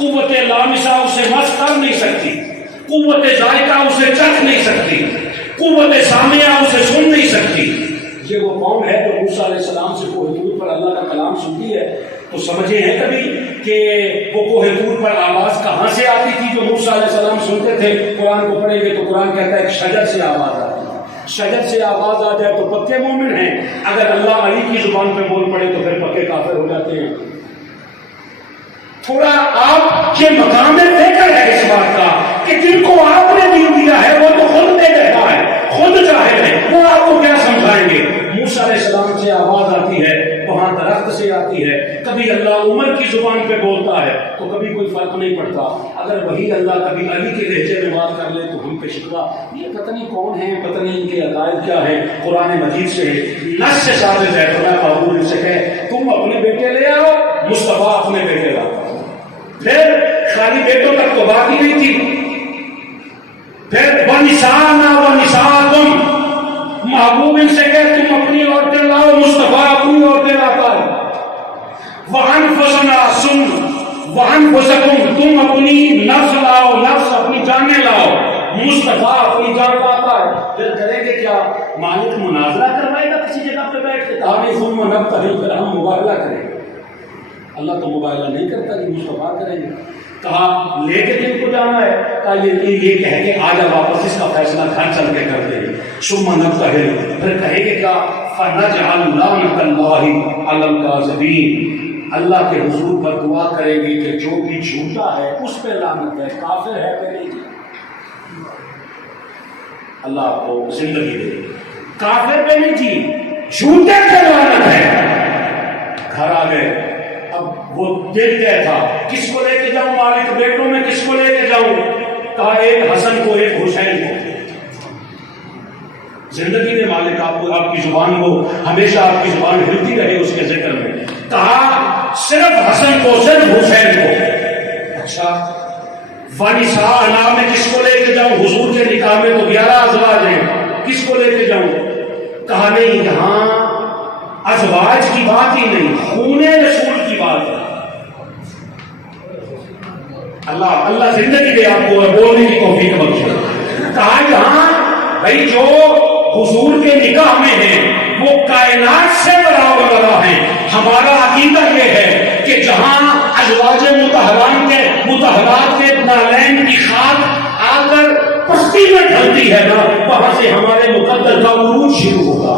قوت لامسہ اسے مس کر نہیں سکتی، قوت ذائقہ اسے چکھ نہیں سکتی، قوت سامعہ اسے سن نہیں سکتی۔ یہ وہ قوم ہے جو موسیٰ علیہ السلام سے کوہ طور پر اللہ کا کلام سنتی ہے، تو سمجھے ہیں کبھی کہ وہ کوہ طور پر آواز کہاں سے آتی تھی جو موسیٰ علیہ السلام سنتے تھے؟ قرآن کو پڑھیں گے تو قرآن کہتا ہے کہ شجر سے آواز آتی ہے، شجر سے آواز آ جائے تو پکے مومن ہیں، اگر اللہ علی کی زبان پہ بول پڑے تو پھر پکے کافر ہو جاتے ہیں۔ تھوڑا آپ کے مقام فکر ہے اس بات کا کہ جن کو آپ نے دین دیا ہے وہ تو خود بے رہا ہے، خود جاہل ہے، وہ آپ کو کیا سمجھائیں گے؟ موسیٰ علیہ السلام سے آواز آتی ہے، وہاں درخت سے آتی ہے، کبھی اللہ عمر کی زبان پہ بولتا ہے تو کبھی کوئی فرق نہیں پڑتا، اگر وہی اللہ کبھی علی کے لہجے میں بات کر لے تو ہم پہ شکوہ، یہ پتہ نہیں کون ہیں، پتہ نہیں ان کے عقائد کیا ہے۔ قرآن مجید سے نص سے ثابت ہے، فرمایا محبوب سے کہ تم اپنے بیٹے لے آؤ، مصطفیٰ اپنے بیٹے لاؤ۔ پھر خالی بیٹوں تک تو بات ہی نہیں تھی، پھر وَنِسَاءَنَا وَنِسَاءَكُمْ، محبوب ان سے کہ تم اپنی عورتیں لاؤ، مصطفیٰ اپنی عورتیں لاتا ہے۔ وَأَنفُسَنَا وَأَنفُسَكُمْ، تم اپنی نفس لاؤ، نفس اپنی جانیں لاؤ، مصطفیٰ اپنی جان لاتا ہے۔ پھر کریں گے کیا؟ مالک مناظرہ کروائے گا کسی جگہ پہ بیٹھ کے؟ کہانی ثم نبتہل، پھر ہم مباہلہ کریں گے۔ اللہ تو مباہلہ نہیں کرتا کہ مصطفیٰ کریں گے۔ کہا لے کے دن کو جانا ہے، کہا یہ کہہ کے آجا واپس، اس کا فیصلہ گھر چل کے کر دیں گے۔ ثم نبتہل، پھر کہیں گے کیا؟ فَنَجْعَلْ لَعْنَتَ اللَّهِ عَلَى الْكَاذِبِينَ، اللہ کے حضور پر دعا کریں گے کہ جو بھی جھوٹا ہے اس پہ لعنت ہے، کافر ہے پہ نہیں۔ اللہ آپ کو زندگی دے، کافر پہ نہیں جی، جھوٹے پہ لعنت ہے۔ گھر آ گئے، اب وہ دیکھ گیا تھا کس کو لے کے جاؤں مالک، بیٹوں میں کس کو لے کے جاؤں؟ کہا ایک حسن کو، ایک حسین کو۔ زندگی دے مالک آپ کو، آپ کی زبان کو ہمیشہ آپ کی زبان ہلتی رہے اس کے ذکر میں۔ کہا صرف حسن کو، صرف حسین کو۔ اچھا وَنِسَاءَنَا میں کس کو لے کے جاؤں؟ حضور کے نکاح میں تو 11 ازواج ہیں، کس کو لے کے جاؤں؟ کہا نہیں، یہاں ازواج کی بات ہی نہیں، خون رسول کی بات ہے۔ اللہ زندگی دے آپ کو بولنے کی توفیق بخشے۔ کہا یہاں بھائی جو حضور کے نکاح میں ہیں وہ کائنات سے برابر والا ہے۔ ہمارا عقیدہ یہ ہے کہ جہاں ازواج مطہرات کے نالین کی خاک آ کر پستی میں ڈھلتی ہے نا، وہاں سے ہمارے مقدر کا عروج شروع ہوگا۔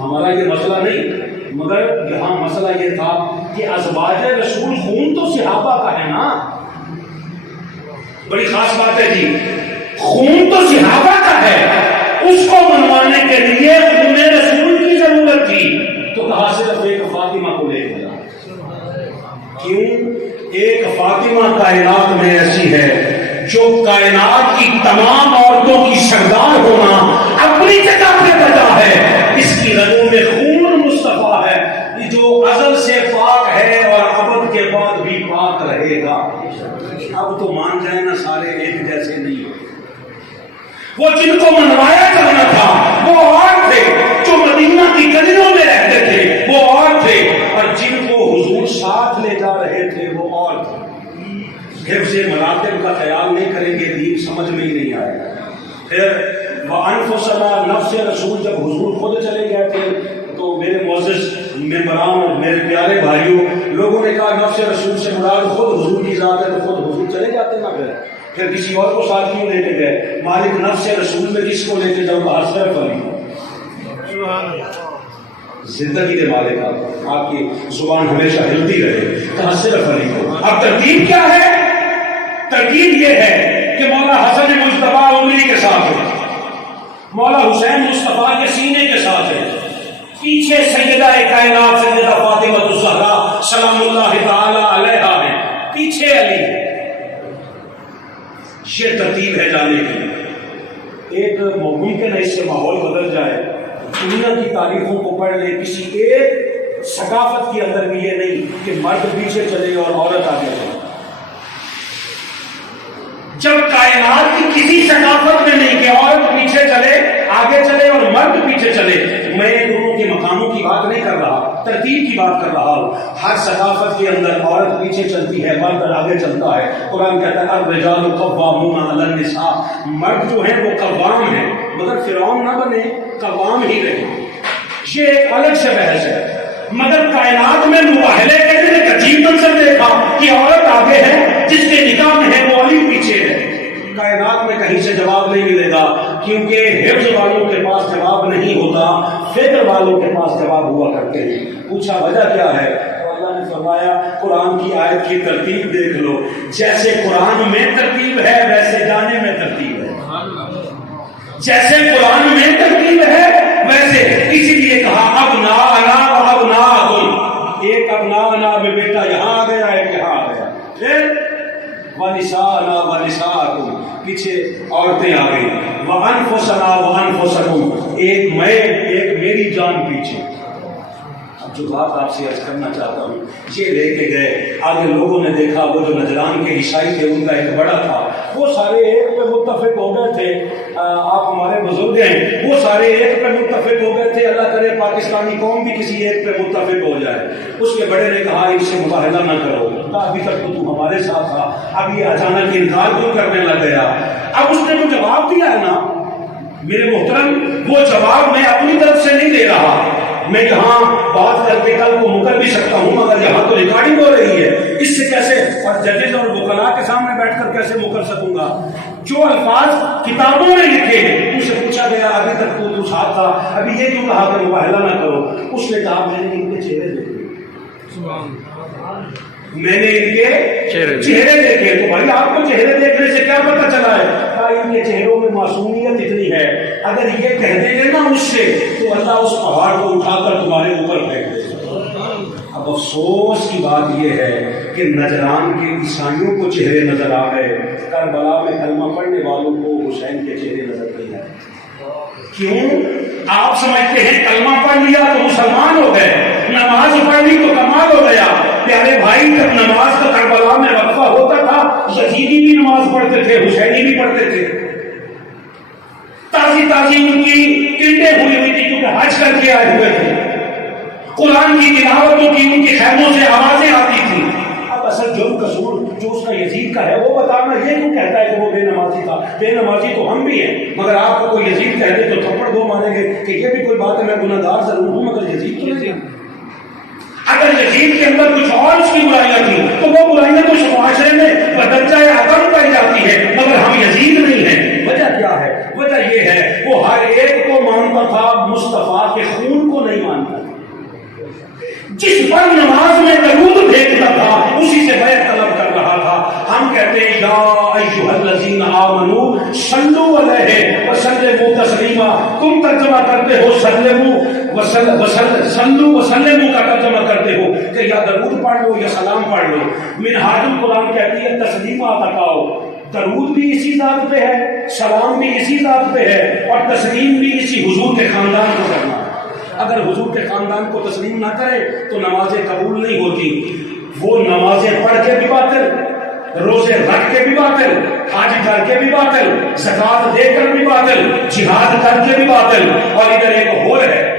ہمارا یہ مسئلہ نہیں، مگر یہاں مسئلہ یہ تھا کہ ازواج رسول خون تو صحابہ کا ہے نا، بڑی خاص بات ہے جی، خون تو صحابہ کا ہے، اس کو منوانے کے لیے خون رسول کی ضرورت تھی، تو کہا صرف ایک فاطمہ کو لے گیا۔ کیوں؟ ایک فاطمہ کائنات میں ایسی ہے جو کائنات کی تمام عورتوں کی سردار ہونا اپنی جگہ پہ بجا ہے، اس کی رگوں میں خون مصطفیٰ ہے جو ازل سے پاک ہے اور ابد کے بعد بھی پاک رہے گا۔ اب تو مان جائیں نا، سارے ایک جیسے نہیں ہوتے۔ وہ جن کو منوایا جانا تھا وہ اور تھے، جو مدینہ کی گلیوں میں رہتے تھے وہ اور تھے، اور جن کو حضور ساتھ لے جا رہے تھے وہ اور تھے۔ حفظ مراتب کا خیال نہیں کریں گے، دین سمجھ میں ہی نہیں آئے گا۔ پھر وَأَنفُسَنَا، نفس رسول جب حضور خود چلے گئے تھے تو میرے معزز ممبران اور میرے پیارے بھائیوں، لوگوں نے کہا نفس رسول سے مراد خود حضور کی ذات ہے، تو خود حضور چلے جاتے نا، پھر کسی اور کو ساتھ کیوں لے کے گئے؟ مالک نفس رسول میں کس کو لے کے جاؤں؟ کہا صرف علی کو۔ زندگی دے مالک آپ کی زبان ہمیشہ ہلتی رہے، کہا صرف علی کو۔ اب ترتیب کیا ہے؟ ترتیب یہ ہے کہ مولا حسن مجتبیٰ انگلی کے ساتھ ہے، مولا حسین مصطفیٰ کے سینے کے ساتھ ہے، پیچھے سیدہ کائنات سیدہ فاطمہ الزہرا سلام اللہ تعالی علیہا ہے، پیچھے علی ہے۔ یہ ترتیب ہے جانے کی۔ ایک ممکن ہے اس سے ماحول بدل جائے، دنیا کی تاریخوں کو پڑھ لیں، کسی ایک ثقافت کے اندر بھی یہ نہیں کہ مرد پیچھے چلے اور عورت آگے چلے۔ جب کائنات کی کسی ثقافت میں نہیں کہ عورت پیچھے چلے آگے چلے اور مرد پیچھے چلے. میں دونوں کے مقاموں کی بات نہیں کر رہا, ترتیب کی بات کر رہا ہوں. ہر ثقافت کے اندر عورت پیچھے چلتی ہے, مرد آگے چلتا ہے. قرآن کہتا ہے الرجال قوامون علی النساء, مرد جو ہیں وہ قوام ہیں, مگر فرعون نہ بنے, قوام ہی رہے. یہ ایک الگ سے بحث ہے. مگر کائنات میں مباہلے کے لیے ایک عجیب منظر دیکھا کہ عورت آگے ہے, جس کے نکاح میں ہے وہ علی پیچھے ہے. کائنات میں کہیں سے جواب نہیں ملے گا, کیونکہ حفظ والوں کے پاس جواب نہیں ہوتا, فکر والوں کے پاس جواب ہوا کرتے ہیں. پوچھا وجہ کیا ہے, تو اللہ نے فرمایا قرآن کی آیت کی ترتیب دیکھ لو, جیسے قرآن میں ترتیب ہے ویسے گانے میں ترتیب ہے. جیسے قرآن میں ترتیب ہے ویسے, اسی لیے کہا ابناءنا و ابناءکم, ایک ابناءنا میں بیٹا یہاں آ گیا, ایک یہاں آ گیا. پھر وَنِسَاءَنَا وَنِسَاءَكُمْ, پیچھے عورتیں آ گئی. وَأَنفُسَنَا وَأَنفُسَكُمْ, ایک میں ایک میری جان پیچھے. اب جو بات آپ سے عرض کرنا چاہتا ہوں, یہ لے کے گئے, آگے لوگوں نے دیکھا وہ جو نجران کے عیسائی تھے ان کا ایک بڑا تھا, وہ سارے ایک پہ متفق ہو گئے تھے. آپ ہمارے بزرگ ہیں, وہ سارے ایک پہ متفق ہو گئے تھے. اللہ کرے پاکستانی قوم بھی کسی ایک پہ متفق ہو جائے. اس کے بڑے نے کہا ان سے مباہلہ نہ کرو, ابھی تک تو ہمارے ساتھ تھا, اب یہ اچانک انکار کیوں کرنے لگ گیا. اب اس نے جو جواب دیا ہے نا میرے محترم, وہ جواب میں اپنی طرف سے نہیں دے رہا. میں یہاں بات کر کے کل کو مکر بھی سکتا ہوں, مگر یہاں تو ریکارڈنگ ہو رہی ہے, اس سے کیسے اور ججز اور وکلاء کے سامنے بیٹھ کر کیسے مکر سکوں گا. جو الفاظ کتابوں میں لکھے ہیں, ان سے پوچھا گیا ابھی تک تو ساتھ تھا, ابھی یہ کیوں کہا کہ مباہلہ نہ کرو. اس نے کہا میں نے ان کے چہرے دیکھے, میں نے ان کے چہرے دیکھے. تو بھائی آپ کو چہرے دیکھنے سے کیا پتہ چلا ہے؟ ان کے چہروں میں معصومیت اتنی ہے, اگر یہ کہہ دیں گے نا مجھ سے تو اللہ اس پہاڑ کو اٹھا کر تمہارے اوپر پھینک دے. اب افسوس کی بات یہ ہے کہ نجران کے عیسائیوں کو چہرے نظر آ گئے, کربلا میں کلمہ پڑھنے والوں کو حسین کے چہرے نظر نہیں آئے. کیوں؟ آپ سمجھتے ہیں کلمہ پڑھ لیا تو مسلمان ہو گئے, نماز پڑھ لی تو کمال ہو گیا. پیارے بھائی, جب نماز کا کربلا میں وقفہ ہوتا تھا, یزیدی بھی نماز پڑھتے تھے, حسینی بھی پڑھتے تھے. تازی تازی ان کی کنڈیں ہوئی ہوئی تھی کیونکہ حج کر کے آئے ہوئے تھے. قرآن کی تلاوتوں کی ان کے خیموں سے آوازیں آتی تھیں. اب اصل جرم قصور جو اس کا یزید کا ہے وہ بتانا, یہ کیوں کہتا ہے کہ وہ بے نمازی تھا. بے نمازی تو ہم بھی ہیں, مگر آپ کو کوئی یزید کہہ دے تو تھپڑ دو مانیں گے کہ یہ بھی کوئی بات ہے, میں گناہ گار ضرور ہوں مگر یزید تو نہیں. اگر یزید کے اندر کچھ اور اس کی برائیاں تھیں تو وہ برائیاں تو معاشرے میں بدرجہ عدم پائی جاتی ہے, مگر ہم یزید نہیں ہیں. وجہ کیا ہے؟ وجہ یہ ہے وہ ہر ایک کو مانتا تھا, مصطفیٰ کے خون کو نہیں مانتا. جس پر نماز میں درود بھیجتا تھا اسی سے بیعت طلب کر رہا تھا. ہم کہتے ہیں یا ایھا الذین آمنوا صلوا علیہ وسلموا تسلیما. تم ترجمہ کرتے ہو سلموا صلوا وسلموا کا ترجمہ کرتے ہو کہ یا درود پڑھ لو یا سلام پڑھ لو. منہاج القرآن کہتی ہے تسلیما تکاؤ. درود بھی اسی ذات پہ ہے, سلام بھی اسی ذات پہ ہے, اور تسلیم بھی اسی حضور کے خاندان کو کرنا ہے. اگر حضور کے خاندان کو تسلیم نہ کرے تو نمازیں قبول نہیں ہوتی. وہ نمازیں پڑھ کے بھی باطل, روزے رکھ کے بھی باطل, حج کر کے بھی باطل, زکات دے کر بھی باطل, جہاد کر کے بھی باطل. اور ادھر ایک اور ہے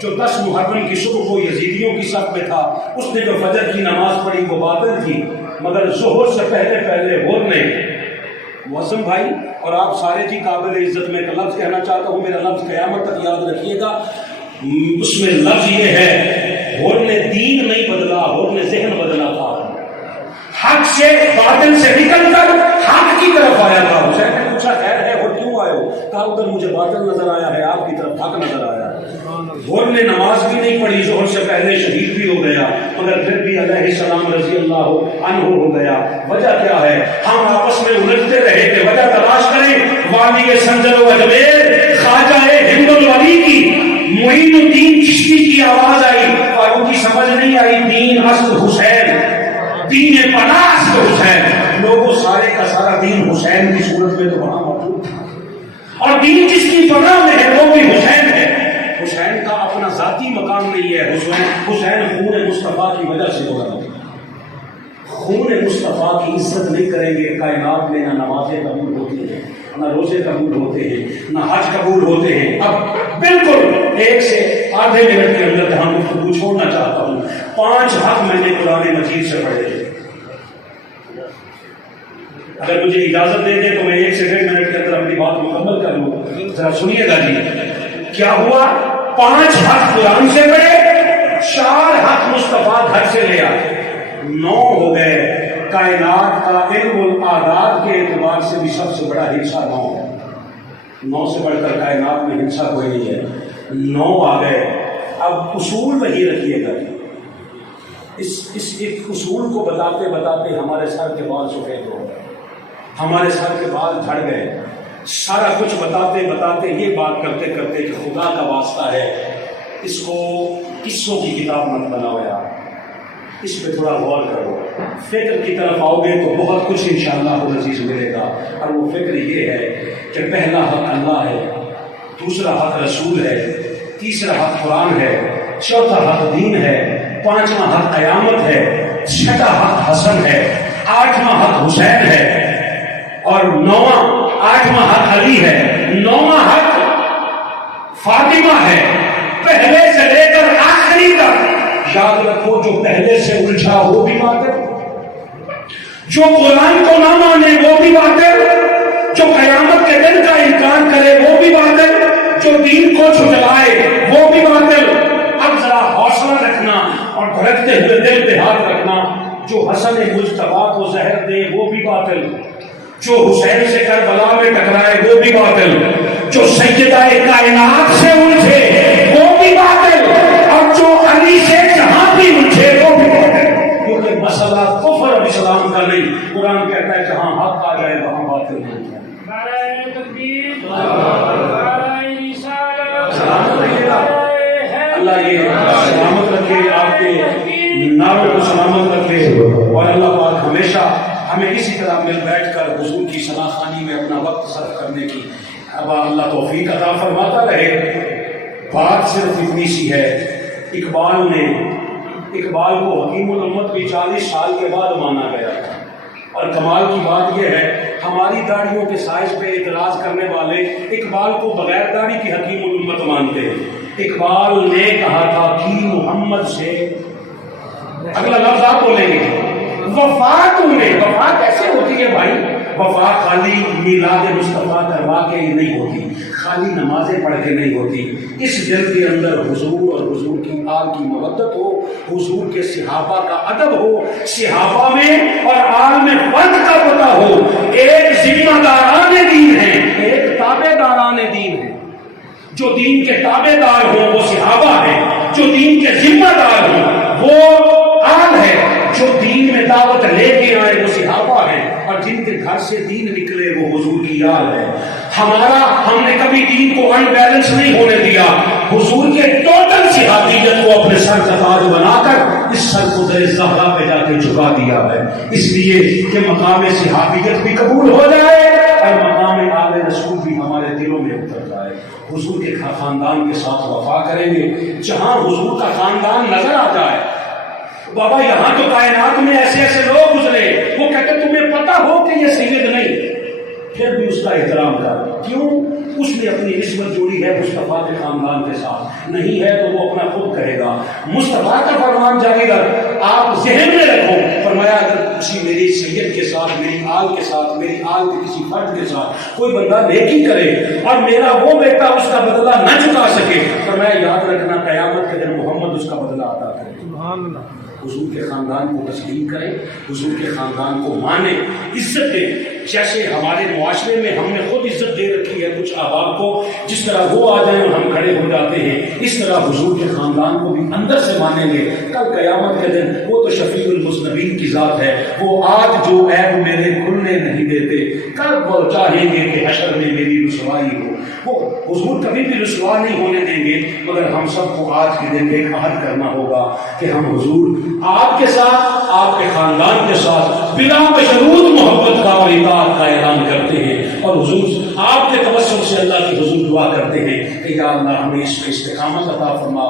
جو 10 محرم کی صبح کو یزیدیوں کی صف میں تھا, اس نے جو فجر کی نماز پڑھی وہ باطل تھی, مگر ظہر سے پہلے اور نہیں. موسم بھائی اور آپ سارے جی قابل عزت, میں ایک لفظ کہنا چاہتا ہوں, میرا لفظ قیامت تک یاد رکھیے گا. اس میں لفظ یہ ہے, ہور نے دین نہیں بدلا, ہور نے ذہن بدلا تھا. حق سے باطل سے نکل کر حق کی طرف آیا تھا. حسین نے پوچھا خیر ہے اور کیوں آئے ہو؟ کہا ادھر مجھے باطل نظر آیا ہے, آپ کی طرف حق نظر آیا ہے. ہور نے نماز بھی نہیں پڑھی, ظہر سے پہلے شہید بھی ہو گیا, مگر پھر بھی علیہ السلام رضی اللہ عنہ ہو گیا. وجہ کیا ہے؟ ہم آپس میں الجھتے رہے تھے. وجہ تلاش کریں. وادی سنجر و اجمیر خواجہ ہند الولی کی معین الدین چشتی کی آواز آئی اور ان کی سمجھ نہیں آئی دین اصل حسین, دین پناہ اصل حسین. لوگوں سارے کا سارا دین حسین کی صورت میں تو وہاں موجود تھا, اور دین جس کی پناہ میں ہے وہ بھی حسین ہے. حسین کا اپنا ذاتی مقام نہیں ہے. حسین خون مصطفیٰ کی وجہ سے ہوگا. خون مصطفیٰ کی عزت نہیں کریں گے کائنات میں نہ نمازیں قبول ہوتی ہیں. نہ روزے قبول ہوتے ہیں، نہ حج قبول ہوتے ہیں۔ اب بالکل 1 سے آدھے منٹ کے اندر ہم گفتگو چھوڑنا چاہتا ہوں۔ 5 حق میں نے قرآن مجید سے پڑھے ہیں۔ اگر مجھے اجازت دے دیں تو میں 1 سے 1.5 منٹ کے اندر اپنی بات مکمل کر لوں۔ ذرا سنیے گا جی، کیا ہوا؟ 5 حق قرآن سے پڑھے، 4 حق مصطفیٰ گھر سے لے آئے، 9 ہو گئے۔ کائنات کا علم العادات کے اعتبار سے بھی سب سے بڑا ہنسا 9 ہے، 9 سے بڑھ کر کائنات میں ہنسا کوئی نہیں ہے، 9 آ گئے۔ اب اصول وہی رکھیے گا، اس ایک اصول کو بتاتے بتاتے ہمارے سر کے بال سفید ہو گئے، ہمارے سر کے بال جھڑ گئے، سارا کچھ بتاتے بتاتے یہ بات کرتے کرتے کہ خدا کا واسطہ ہے اس کو قصوں کی کتاب مت بناؤ یار، اس پہ تھوڑا غور کرو، فکر کی طرف آؤ گے تو بہت کچھ انشاءاللہ العزیز ملے گا۔ اور وہ فکر یہ ہے کہ پہلا حق اللہ ہے، دوسرا حق رسول ہے، تیسرا حق قرآن ہے، چوتھا حق دین ہے، 5واں حق قیامت ہے، 6واں حق حسن ہے، 8واں حق حسین ہے، اور 8واں حق علی ہے، 9واں حق فاطمہ ہے۔ پہلے سے لے کر آخری تک یاد رکھو، جو پہلے سے الجھا وہ بھی باطل، جو قرآن کو نہ مانے وہ بھی باطل، جو قیامت کے دن کا انکار کرے وہ بھی باطل، جو دین کو جھٹلائے وہ بھی باطل۔ اب ذرا حوصلہ رکھنا اور دھڑکتے ہوئے دل پہ ہاتھ رکھنا، جو حسن مجتبیٰ کو زہر دے وہ بھی باطل، جو حسین سے کربلا میں ٹکرائے وہ بھی باطل، جو سیدہ کائنات سے الجھے وہ بھی باطل، اور جو علی سے جہاں بھی الجھے وہ بھی باطل، کیونکہ مسئلہ کفر اور اسلام کا نہیں، قرآن کہتا ہے جہاں حق آ جائے وہاں باطل نہیں ہے۔ اللہ یہ سلامت رکھے، آپ کے ناموں کو سلامت رکھے، اور اللہ پاک ہمیشہ ہمیں اسی طرح مل بیٹھ کر حضور کی ثنا خوانی میں اپنا وقت صرف کرنے کی اب اللہ توفیق عطا فرماتا رہے۔ بات صرف اتنی سی ہے، اقبال کو حکیم الامت بھی 40 سال کے بعد مانا گیا، اور کمال کی بات یہ ہے ہماری داڑھیوں کے سائز پہ اعتراض کرنے والے اقبال کو بغیر داڑھی کی حکیم الامت مانتے ہیں۔ اقبال نے کہا تھا کہ محمد سے، اگلا لفظ آپ بولیں گے، وفا تمہیں، وفا کیسے ہوتی ہے بھائی؟ وفا خالی میلاد مصطفیٰ کروا کے ہی نہیں ہوتی، خالی نمازیں پڑھ کے نہیں ہوتی، اس دل کے اندر حضور اور حضور کی آل کی محبت ہو، حضور کے صحابہ کا ادب ہو، صحابہ میں اور آل میں فرق کا پتہ ہو۔ ایک ذمہ داران دین ہے، ایک تابع داران دین ہے۔ جو دین کے تابع دار ہوں وہ صحابہ ہیں، جو دین کے ذمہ دار ہوں وہ آل ہے، جو دین میں دعوت لے کے آئے وہ صحابہ ہیں، اور جن کے گھر سے دین نکلے وہ حضور کی آل ہے۔ ہم نے کبھی دین کو ان بیلنس نہیں ہونے دیا، حضور کے ٹوٹل صحابیت کو اپنے سر کا تاج بنا کر اس سر کو در زہرا پہ جا کے جھکا دیا ہے، اس لیے کہ مقام صحابیت بھی قبول ہو جائے اور مقام آل رسول بھی ہمارے دلوں میں اتر جائے۔ حضور کے خاندان کے ساتھ وفا کریں گے، جہاں حضور کا خاندان نظر آ جائے۔ بابا یہاں تو کائنات میں ایسے ایسے لوگ گزرے، وہ کہتے تمہیں پتا ہو کہ یہ سید نہیں، پھر بھی اس کا احترام کر، کیوں؟ اس نے اپنی نسبت جوڑی ہے مصطفیٰ کے خاندان کے ساتھ، نہیں ہے تو وہ اپنا خود کہے گا۔ مصطفیٰ کا فرمان جاری کر، آپ ذہن میں رکھو، فرمایا اگر کسی میری سید کے ساتھ، میری آل کے ساتھ، میری آل کے کسی فرد کے ساتھ کوئی بندہ نیکی کرے اور میرا وہ بیٹا اس کا بدلہ نہ چکا سکے، فرمایا یاد رکھنا قیامت کے دن محمد اس کا بدلہ عطا کرے۔ سبحان اللہ۔ حضور کے خاندان کو تسلیم کریں، حضور کے خاندان کو مانیں، عزت دیں، جیسے ہمارے معاشرے میں ہم نے خود عزت دے رکھی ہے کچھ احباب کو، جس طرح وہ آ جائیں اور ہم کھڑے ہو جاتے ہیں، اس طرح حضور کے خاندان کو بھی اندر سے مانیں گے۔ کل قیامت کے دن وہ تو شفیع المذنبین کی ذات ہے، وہ آج جو عیب میرے کھلنے نہیں دیتے، کل وہ چاہیں گے کہ حشر میں میری رسوائی ہو، وہ حضور کبھی بھی رسوا نہیں ہونے دیں گے، مگر ہم سب کو آج کے دن ایک عہد کرنا ہوگا کہ ہم حضور آپ کے ساتھ، آپ کے خاندان کے ساتھ بلا مشروط محبت کا اور اطاعت کا اعلان کرتے ہیں، اور حضور آپ کے توسل سے اللہ کی حضور دعا کرتے ہیں کہ یا اللہ ہمیں اس پہ استقامت عطا فرما۔